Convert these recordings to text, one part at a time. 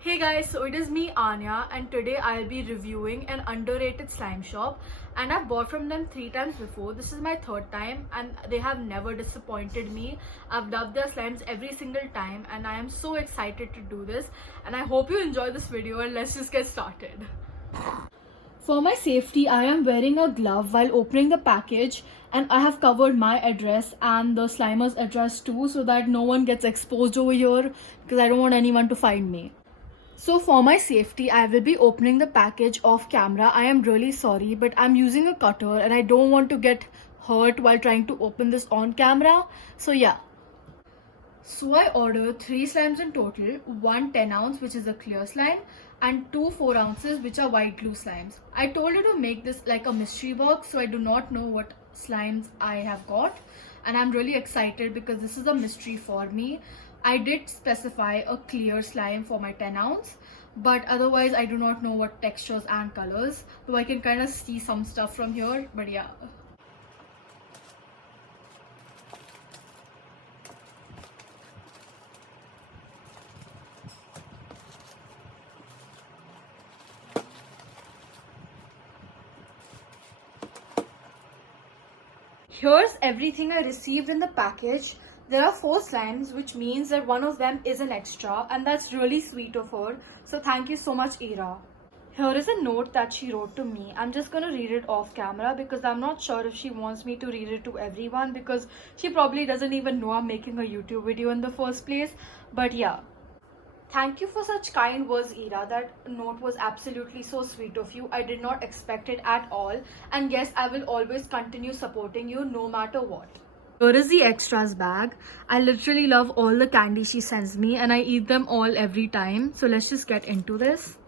Hey guys, so it is me Anya and today I'll be reviewing an underrated slime shop, and I've bought from them 3 times before. This is my third time and they have never disappointed me. I've loved their slimes every single time and I am so excited to do this, and I hope you enjoy this video, and let's just get started. For my safety, I am wearing a glove while opening the package, and I have covered my address and the Slimer's address too, so that no one gets exposed over here because I don't want anyone to find me. So for my safety, I will be opening the package off camera. I am really sorry, but I'm using a cutter and I don't want to get hurt while trying to open this on camera. So yeah. So I ordered 3 slimes in total, one 10 ounce which is a clear slime and two 4 ounces which are white glue slimes. I told you to make this like a mystery box, so I do not know what slimes I have got, and I'm really excited because this is a mystery for me. I did specify a clear slime for my 10 ounce, but otherwise I do not know what textures and colors, though I can kind of see some stuff from here, but yeah. Here's everything I received in the package. There are 4 slimes, which means that one of them is an extra, and that's really sweet of her. So thank you so much, Ira. Here is a note that she wrote to me. I'm just gonna read it off camera because I'm not sure if she wants me to read it to everyone, because she probably doesn't even know I'm making a YouTube video in the first place. But yeah. Thank you for such kind words, Ira. That note was absolutely so sweet of you. I did not expect it at all. And yes, I will always continue supporting you no matter what. Here is the extras bag. I literally love all the candy she sends me and I eat them all every time. So let's just get into this.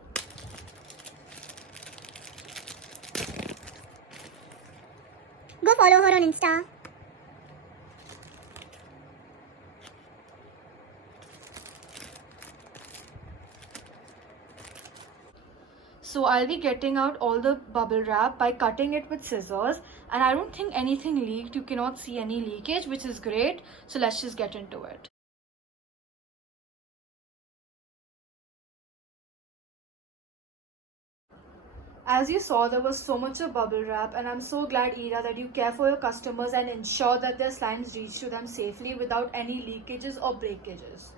Go follow her on Insta. So I'll be getting out all the bubble wrap by cutting it with scissors, and I don't think anything leaked. You cannot see any leakage, which is great. So let's just get into it. As you saw, there was so much of bubble wrap, and I'm so glad, Ira, that you care for your customers and ensure that their slimes reach to them safely without any leakages or breakages.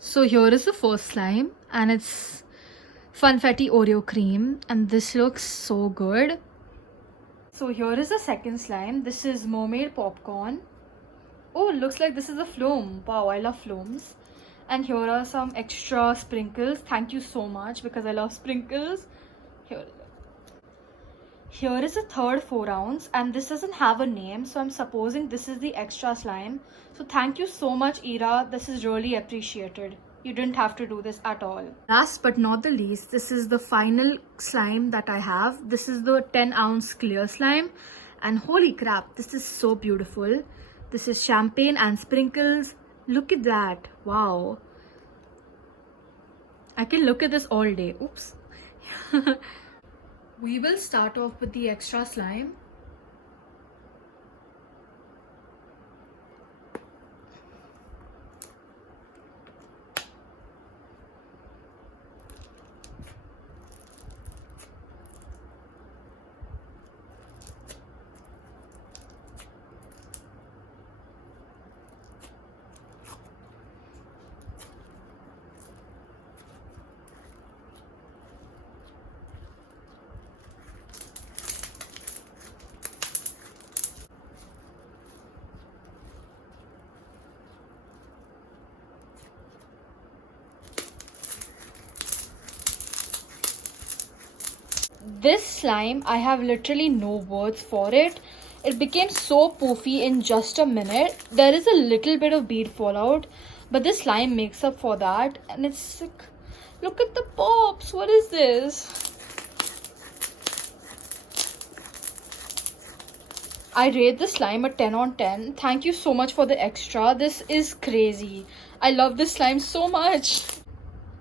So here is the first slime, and it's Funfetti Oreo cream, and this looks so good. So here is the second slime. This is mermaid popcorn. Oh, it looks like this is a flume. Wow, I love flumes. And here are some extra sprinkles. Thank you so much because I love sprinkles. Here is a third 4 ounce, and this doesn't have a name, so I'm supposing this is the extra slime. So thank you so much, Ira. This is really appreciated. You didn't have to do this at all. Last but not the least, this is the final slime that I have. This is the 10-ounce clear slime, and holy crap, this is so beautiful. This is champagne and sprinkles. Look at that. Wow. I can look at this all day. Oops. We will start off with the extra slime. This slime, I have literally no words for it. It became so poofy in just a minute. There is a little bit of bead fallout, but this slime makes up for that. And it's like, look at the pops. What is this? I rate the slime a 10 on 10. Thank you so much for the extra. This is crazy. I love this slime so much.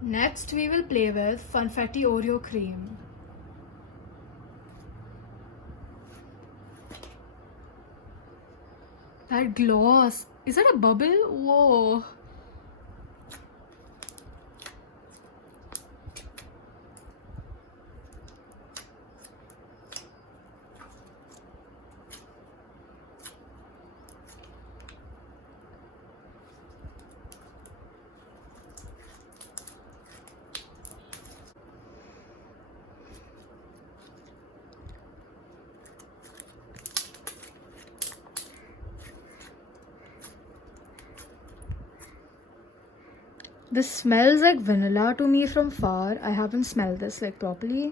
Next, we will play with Funfetti Oreo cream. That gloss. Is that a bubble? Whoa. This smells like vanilla to me from far. I haven't smelled this like properly.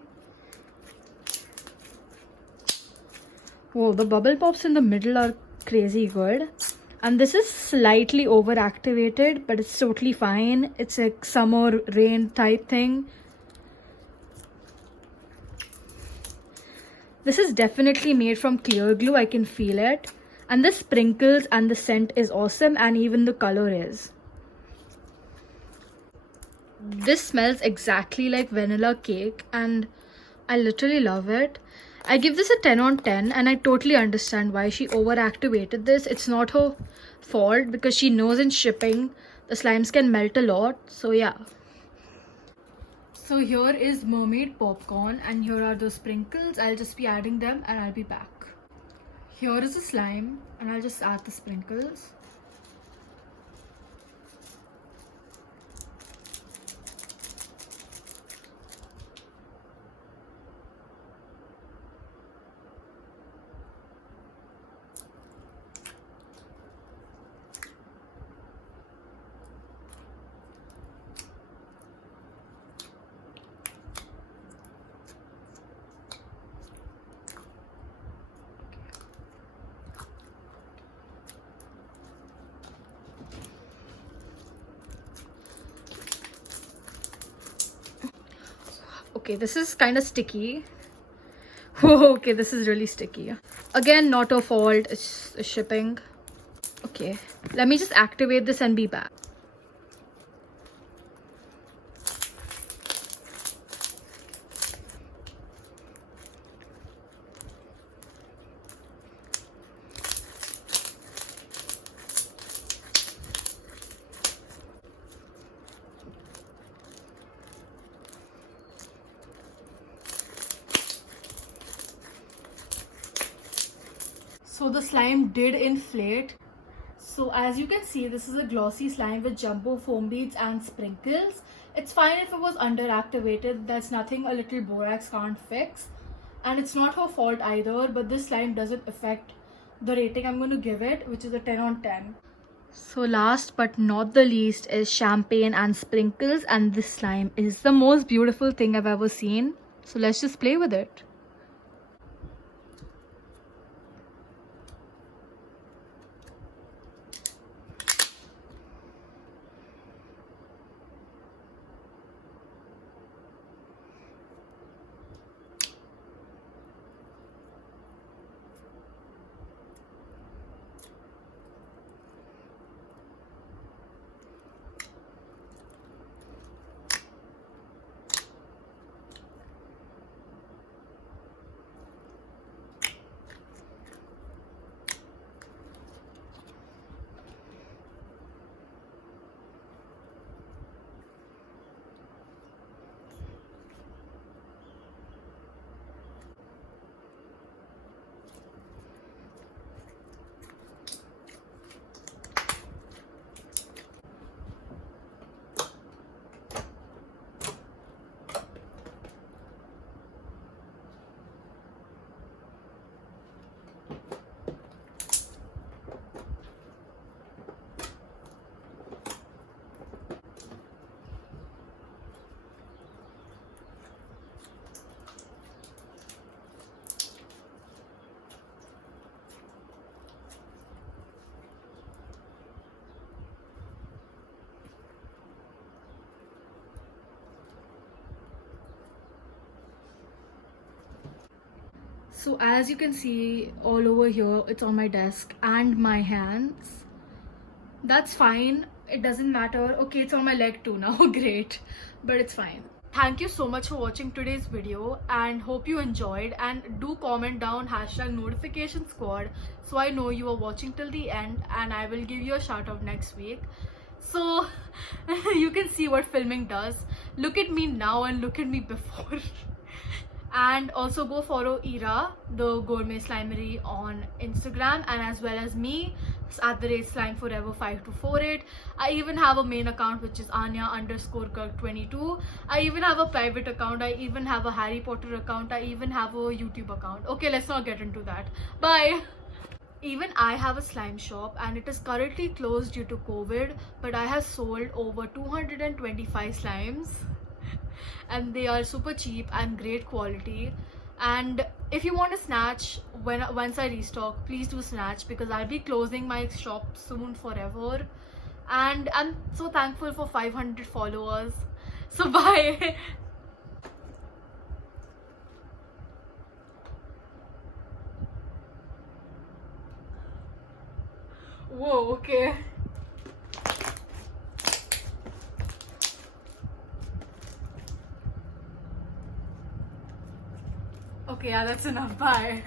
Whoa, the bubble pops in the middle are crazy good. And this is slightly overactivated, but it's totally fine. It's like summer rain type thing. This is definitely made from clear glue. I can feel it. And the sprinkles and the scent is awesome, and even the color is. This smells exactly like vanilla cake, and I literally love it. I give this a 10 on 10, and I totally understand why she overactivated this. It's not her fault because she knows in shipping the slimes can melt a lot. So yeah. So here is mermaid popcorn, and here are the sprinkles. I'll just be adding them and I'll be back. Here is the slime, and I'll just add the sprinkles. Okay, this is kind of sticky. Oh, okay, this is really sticky. Again, not her fault. It's shipping. Okay, let me just activate this and be back. So the slime did inflate. So as you can see, this is a glossy slime with jumbo foam beads and sprinkles. It's fine if it was underactivated. That's nothing a little borax can't fix. And it's not her fault either, but this slime doesn't affect the rating I'm going to give it, which is a 10 on 10. So last but not the least is champagne and sprinkles, and this slime is the most beautiful thing I've ever seen. So let's just play with it. So as you can see all over here, it's on my desk and my hands. That's fine. It doesn't matter. Okay, it's on my leg too now. Great. But it's fine. Thank you so much for watching today's video and hope you enjoyed, and do comment down #notification squad so I know you are watching till the end, and I will give you a shout out next week. So you can see what filming does. Look at me now and look at me before. And also go follow Ira, the Gourmet Slimery, on Instagram, and as well as me at the rate slimeforever5248. I even have a main account which is Anya_Kirk22. I even have a private account. I even have a Harry Potter account. I even have a YouTube account. Okay, let's not get into that. Bye. Even I have a slime shop and it is currently closed due to COVID, but I have sold over 225 slimes and they are super cheap and great quality. And if you want to snatch once I restock, please do snatch, because I'll be closing my shop soon forever. And I'm so thankful for 500 followers. So bye. Whoa, okay. Okay, yeah, that's enough. Bye.